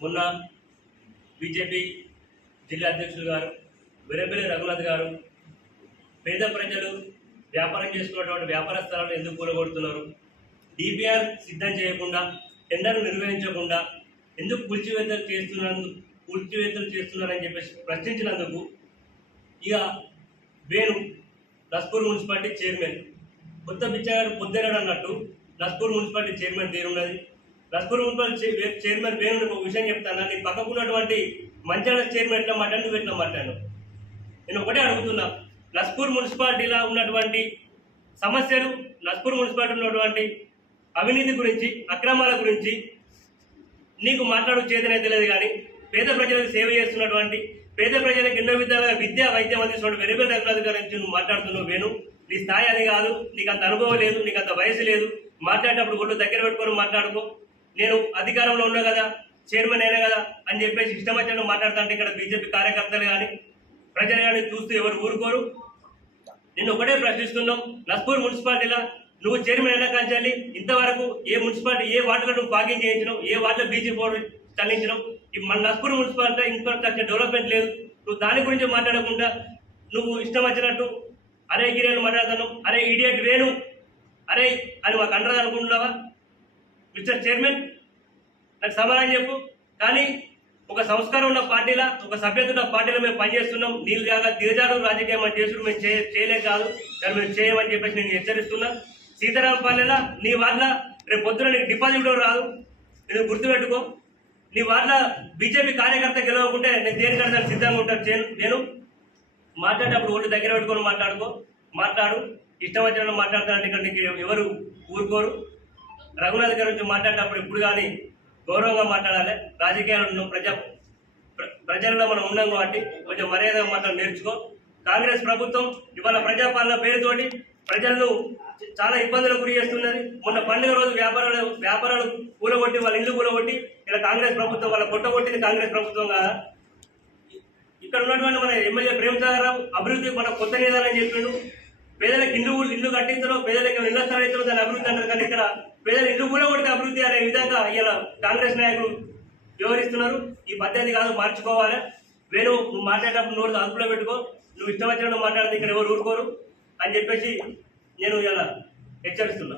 మొన్న బీజేపీ జిల్లా అధ్యక్షులు గారు వెరపల్లి రఘునాథ్ గారు పేద ప్రజలు వ్యాపారం చేసుకున్నటువంటి వ్యాపార స్థలాలను ఎందుకు కూలగొడుతున్నారు, డిపిఆర్ సిద్ధం చేయకుండా టెండర్లు నిర్వహించకుండా ఎందుకు కూల్చివేతలు చేస్తున్నారని చెప్పేసి ప్రశ్నించినందుకు ఇక వేణు లస్పూర్ మున్సిపాలిటీ చైర్మన్ కొత్త బిచ్చగాడు పొద్దున్నాడు అన్నట్టు లస్పూర్ మున్సిపాలిటీ చైర్మన్ పేరున్నది. లస్పూర్ మున్సిపాలిటీ చైర్మన్ పేరు ఒక విషయం చెప్తాను. నీ పక్కకున్నటువంటి మంచాల చైర్మన్ ఎట్లా మాట్లాడు, నువ్వు ఎట్లా మాట్లాడు? నేను ఒకటే అడుగుతున్నా, లస్పూర్ మున్సిపాలిటీలో ఉన్నటువంటి సమస్యలు, లస్పూర్ మున్సిపాలిటీలో ఉన్నటువంటి అవినీతి గురించి, అక్రమాల గురించి నీకు మాట్లాడు చేతనైతే లేదు. కానీ పేద ప్రజలకు సేవ చేస్తున్నటువంటి, పేద ప్రజలకు ఎన్నో విధాలుగా విద్యా వైద్యం అందిస్తున్నటువంటి వెరపల్లి రఘునాథ్ గారి నుంచి నువ్వు మాట్లాడుతున్నావు. వేణు, నీ స్థాయి అది కాదు, నీకు అంత అనుభవం లేదు, నీకు అంత వయసు లేదు. మాట్లాడేటప్పుడు ఒళ్ళు దగ్గర పెట్టుకొని మాట్లాడుకో. నేను అధికారంలో ఉన్నా కదా, చైర్మన్ అయినా కదా అని చెప్పేసి ఇష్టం వచ్చినట్టు మాట్లాడుతుంటే ఇక్కడ బీజేపీ కార్యకర్తలు కానీ ప్రజలు కానీ చూస్తూ ఎవరు ఊరుకోరు. నేను ఒకటే ప్రశ్నిస్తున్నాం, లస్పూర్ మున్సిపాలిటీలో నువ్వు చైర్మన్ అయినా కానీ ఇంతవరకు ఏ మున్సిపాలిటీ ఏ వార్డులో నువ్వు పార్కింగ్ చేయించినావు, ఏ వార్డులో బీజేపీ బోర్డు చల్లించినావు? మన లస్పూర్ మున్సిపాలిటీ ఇన్ఫ్రాస్ట్రక్చర్ డెవలప్మెంట్ లేదు. నువ్వు దాని గురించి మాట్లాడకుండా నువ్వు ఇష్టం వచ్చినట్టు అరే గిరియను మాట్లాడుతున్నావు, అరే ఇడియట్ వేణు, అరే అని మాకు అండగా అనుకుంటున్నావా? మిస్టర్ చైర్మన్, నాకు సమాధానం చెప్పు. కానీ ఒక సంస్కారం ఉన్న పార్టీలా, ఒక సభ్యత ఉన్న పార్టీలో మేము పనిచేస్తున్నాం. నీళ్ళు కాక దిగజారు రాజకీయం అని చేసుడు మేము చేయలేక కాదు, కానీ మేము చేయమని చెప్పేసి నేను హెచ్చరిస్తున్నా. సీతారాంపల్లెలా నీ వాళ్ళ రేపు పొద్దున నీకు డిపాజిట్ రాదు, నేను గుర్తుపెట్టుకో. నీ వాళ్ళ బీజేపీ కార్యకర్త గెలవకుంటే నేను దేనికంటే సిద్ధంగా ఉంటాను. నేను మాట్లాడేటప్పుడు ఒళ్ళు దగ్గర పెట్టుకొని మాట్లాడు. ఇష్టం వచ్చిన మాట్లాడతానంటే ఇక్కడ నీకు ఎవరు ఊరుకోరు. రఘునాథ్ గారి నుంచి మాట్లాడేటప్పుడు ఇప్పుడు కానీ గౌరవంగా మాట్లాడాలి. రాజకీయాలను ప్రజల్లో మనం ఉన్నాం కాబట్టి కొంచెం మర్యాదగా మాట్లాడి నేర్చుకో. కాంగ్రెస్ ప్రభుత్వం ఇవాళ ప్రజాపాలన పేరుతోటి ప్రజలను చాలా ఇబ్బందులకు గురి చేస్తున్నది. మొన్న పండుగ రోజు వ్యాపారాలు కూలగొట్టి, వాళ్ళ ఇల్లు కూలగొట్టి ఇలా కాంగ్రెస్ ప్రభుత్వం వాళ్ళ కొట్టగొట్టింది కాంగ్రెస్ ప్రభుత్వం కాదా? ఇక్కడ ఉన్నటువంటి మన ఎమ్మెల్యే ప్రేమసాగరరావు అభివృద్ధి మన కొత్త నిదాలని చెప్పిండు. పేదలకు ఇల్లు కట్టించడం, పేదలకు ఇళ్ల స్థలం దాని అభివృద్ధి అంటారు. కానీ ఇక్కడ పేదలు ఇల్లు కూడా కొడితే అభివృద్ధి అనే విధంగా ఇలా కాంగ్రెస్ నాయకులు వివరిస్తున్నారు. ఈ పద్ధతి కాదు, మార్చుకోవాలి. వేరే నువ్వు మాట్లాడేటప్పుడు నోరు అదుపులో పెట్టుకో. నువ్వు ఇష్టం వచ్చినట్టు మాట్లాడితే ఇక్కడ ఎవరు ఊరుకోరు అని చెప్పేసి నేను ఇలా హెచ్చరిస్తున్నా.